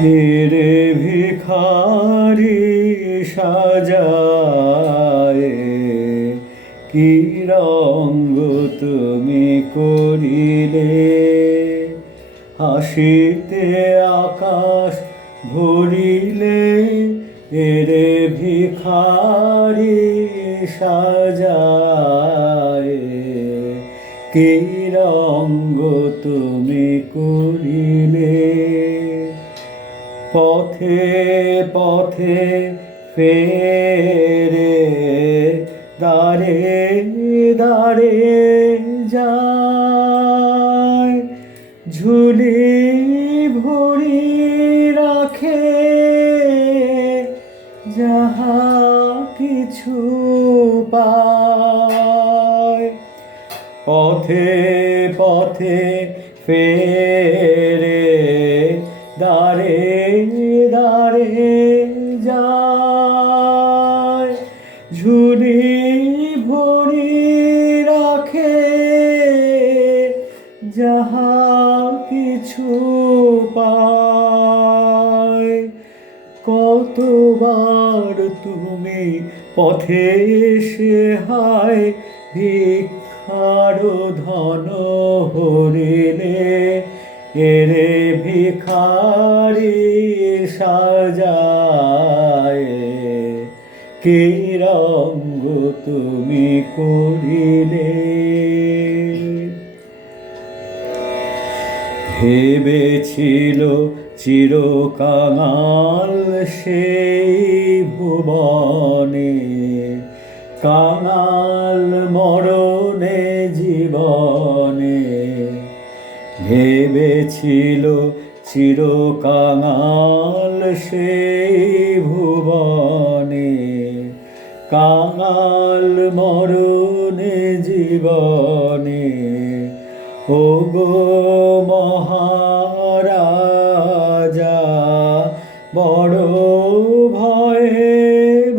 হেরে ভিখারি সাজায়, কি রঙ্গ তুমি করিলে। হাসিতে আকাশ ভরিলে, এরে ভিখারি সাজায়, কি রঙ্গ তুমি করিলে। পথে পথে ফেরে, দাঁড়ে দাঁড়ে যায়, ঝুলি ভরি রাখে যাহা কিছু পায়। পথে পথে ফেরে, দাঁড়ে দাঁড়ে যায়, ঝুলি ভরি রাখে যাহা কিছু পায়। কতবার তুমি পথে এসে হায় ভিক্ষার ধন হরিলে, এরে ভিখারি সাজায়, কি রঙ্গ তুমি করিলে। ভেবেছিল চিরকাঙাল সেই ভুবনে, কাঙাল মরণে জীবনে। ভেবেছিল চিরকাঙাল সেই ভুবনে, কাঙাল মরণে জীবনে। ওগো মহারাজা, বড় ভয়ে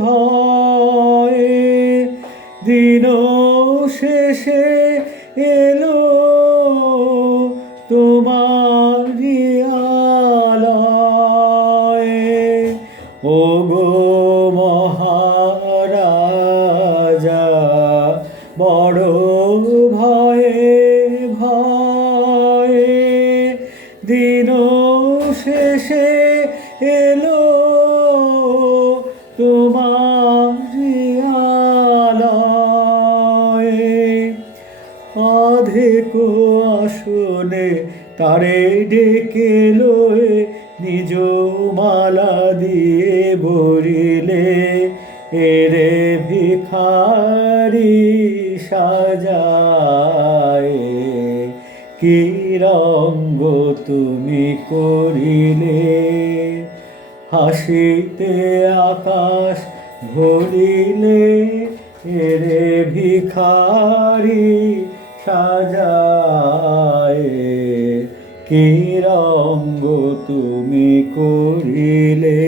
ভয়ে দিন শেষে এলো তোমারি আলয়ে। ওগো মহারাজা, বড় ভয়ে ভয়ে দিন শেষে এলো তোমারি আলয়ে। অধেক আসনে তারে ডেকে লয়ে, নিজ মালা দিয়ে বরিলে, এরে ভিখারি সাজায়, কি রঙ্গ তুমি করিলে। হাসিতে আকাশ ভরিলে, এরে ভিখারি সাজায়, কি রঙ্গ তুমি করিলে।